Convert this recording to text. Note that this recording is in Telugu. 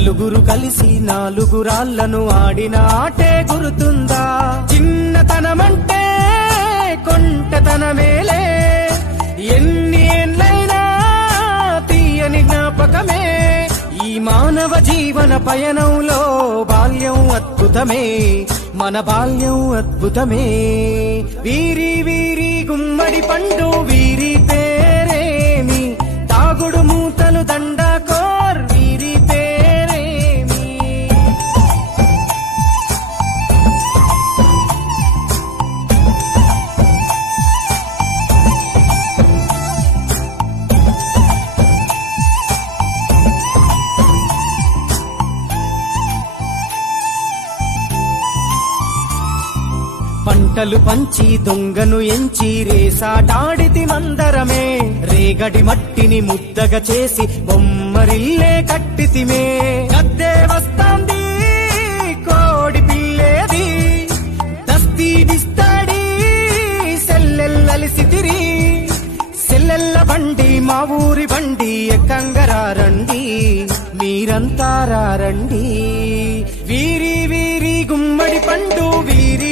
నలుగురు కలిసి నాలుగురాళ్లను ఆడిన ఆటే గుర్తుందా? చిన్నతనమంటే కొంటెతనమేలే, ఎన్ని ఏండ్లైనా తీయని జ్ఞాపకమే. ఈ మానవ జీవన పయనంలో బాల్యం అద్భుతమే, మన బాల్యం అద్భుతమే. వీరి వీరి గుమ్మడి పండు వీరి పేరేమి, తాగుడు మూతలు దండాకోర్ వీరి పేరేమి. పంటలు పంచి దొంగను ఎంచి రేసాటాడితి మందరమే, రేగడి మట్టిని ముద్దగా చేసి బొమ్మరిల్లే కట్టితిమే. గద్దే వస్తాంది కోడి పిల్లేది, దస్తీ దిస్తాడి సెల్లెల్లలిసితిరి. సెల్లెల్ల బండి మా ఊరి బండి ఎక్కంగరారండి, మీరంతా రారండి. వీరి వీరి గుమ్మడి పండు వీరి